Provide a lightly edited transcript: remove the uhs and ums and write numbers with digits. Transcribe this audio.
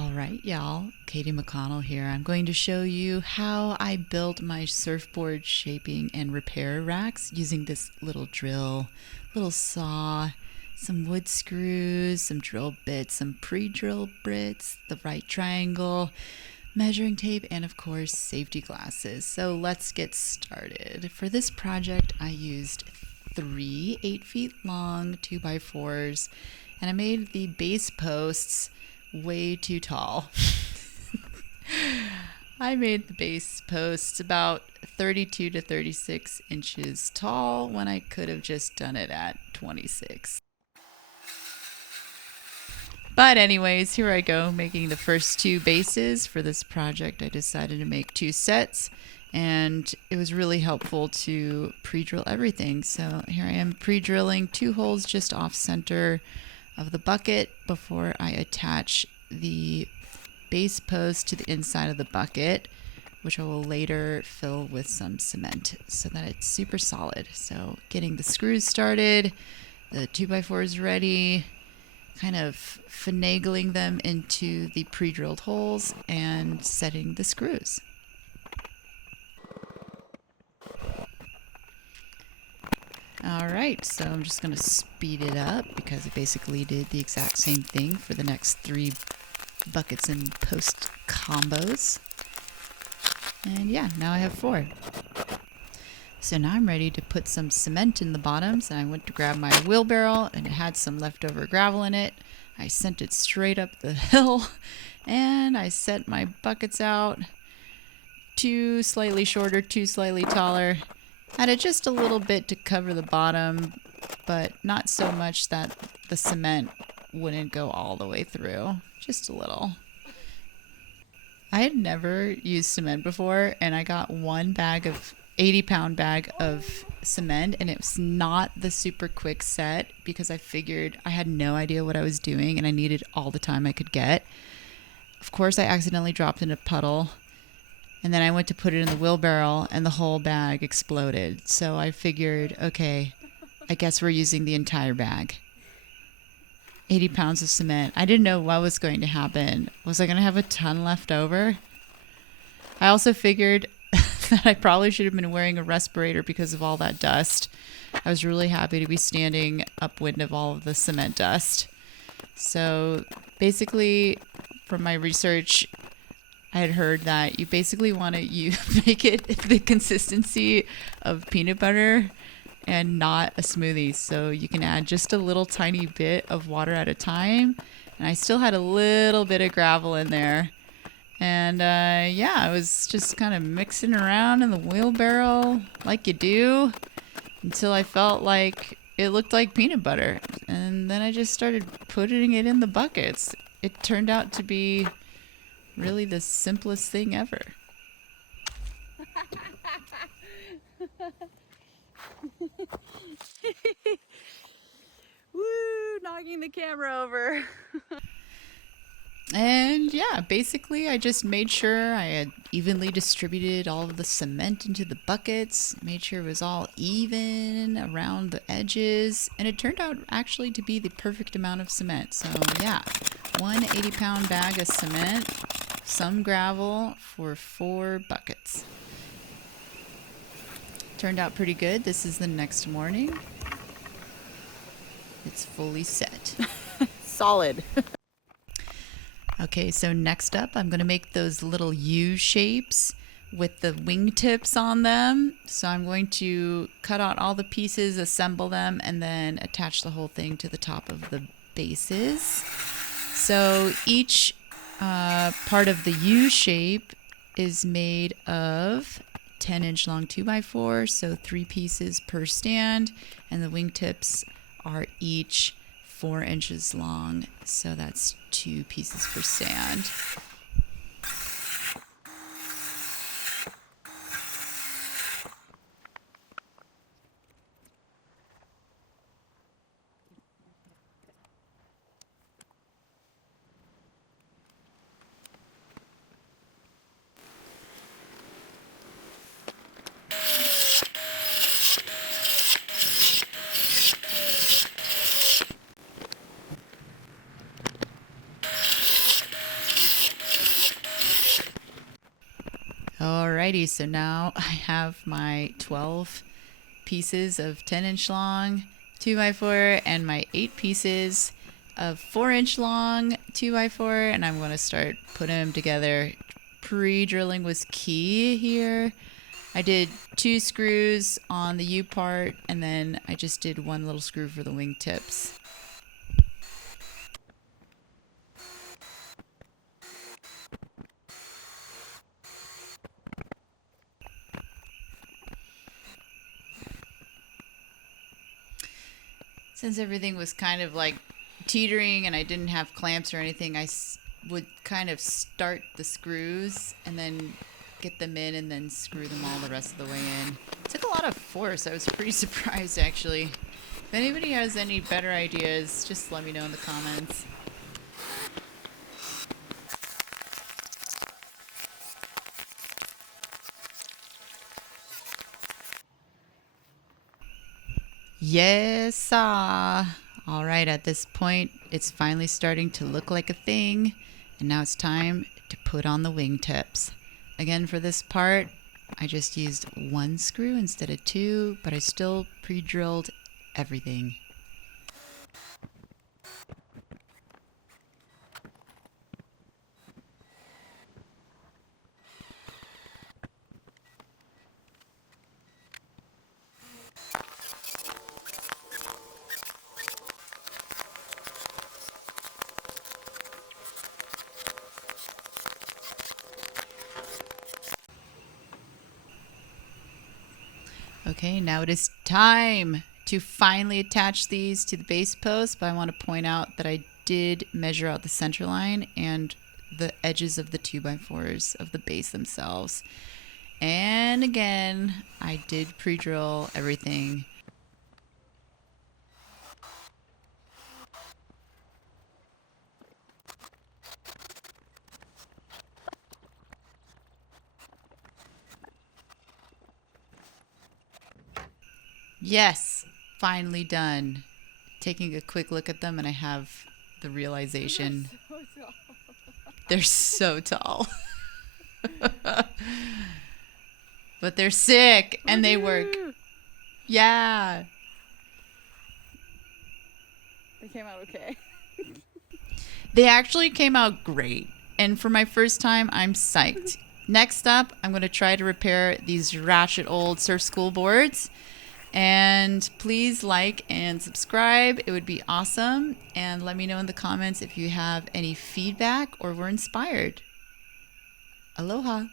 All right, y'all. Katie McConnell here. I'm going to show you how I built my surfboard shaping and repair racks using this little drill, little saw, some wood screws, some drill bits, some pre-drill bits, the right triangle, measuring tape, and of course safety glasses. So let's get started. For this project I used three 8 feet long 2x4s, and I made the base posts way too tall. I made the base posts about 32 to 36 inches tall when I could have just done it at 26. But anyways, here I go making the first two bases for this project. I decided to make two sets, and it was really helpful to pre-drill everything. So here I am pre-drilling 2 holes just off center of the bucket before I attach the base post to the inside of the bucket, which I will later fill with some cement so that it's super solid. So getting the screws started, the 2x4s ready, kind of finagling them into the pre-drilled holes and setting the screws. Alright, so I'm just going to speed it up because I basically did the exact same thing for the next 3 buckets and post combos. And yeah, now I have 4. So now I'm ready to put some cement in the bottoms, and I went to grab my wheelbarrow and it had some leftover gravel in it. I sent it straight up the hill and I set my buckets out, 2 slightly shorter, 2 slightly taller. Added just a little bit to cover the bottom, but not so much that the cement wouldn't go all the way through. Just a little. I had never used cement before, and I got one 80-pound bag of cement, and it was not the super quick set because I figured I had no idea what I was doing and I needed all the time I could get. Of course, I accidentally dropped in a puddle. And then I went to put it in the wheelbarrow and the whole bag exploded. So I figured, okay, I guess we're using the entire bag. 80 pounds of cement. I didn't know what was going to happen. Was I going to have a ton left over? I also figured that I probably should have been wearing a respirator because of all that dust. I was really happy to be standing upwind of all of the cement dust. So basically, from my research, I had heard that you basically want to make it the consistency of peanut butter and not a smoothie. So you can add just a little tiny bit of water at a time. And I still had a little bit of gravel in there. And yeah, I was just kind of mixing around in the wheelbarrow like you do until I felt like it looked like peanut butter. And then I just started putting it in the buckets. It turned out to be really the simplest thing ever. Woo, knocking the camera over. And yeah, basically I just made sure I had evenly distributed all of the cement into the buckets, made sure it was all even around the edges, and it turned out actually to be the perfect amount of cement. So yeah, one 80-pound bag of cement, some gravel for 4 buckets. Turned out pretty good. This is the next morning. It's fully set. Solid. Okay, so next up, I'm going to make those little U shapes with the wingtips on them. So I'm going to cut out all the pieces, assemble them, and then attach the whole thing to the top of the bases. So each part of the U shape is made of 10-inch long 2x4, so 3 pieces per stand, and the wingtips are each 4 inches long, so that's 2 pieces per stand. Alrighty, so now I have my 12 pieces of 10-inch long 2x4 and my 8 pieces of 4-inch long 2x4, and I'm going to start putting them together. Pre-drilling was key here. I did 2 screws on the U part, and then I just did 1 little screw for the wingtips. Since everything was kind of like teetering and I didn't have clamps or anything, I would kind of start the screws and then get them in and then screw them all the rest of the way in. It took a lot of force. I was pretty surprised, actually. If anybody has any better ideas, just let me know in the comments. Yes, all right, at this point, it's finally starting to look like a thing, and now it's time to put on the wingtips. Again, for this part, I just used 1 screw instead of 2, but I still pre-drilled everything. Okay, now it is time to finally attach these to the base post, but I want to point out that I did measure out the center line and the edges of the 2x4s of the base themselves. And again, I did pre-drill everything. Yes, finally done. Taking a quick look at them and I have the realization. They're so tall. But they're sick and they work. Yeah. They came out okay. They actually came out great. And for my first time, I'm psyched. Next up, I'm going to try to repair these ratchet old surf school boards. And please like and subscribe. It would be awesome. And let me know in the comments if you have any feedback or were inspired. Aloha.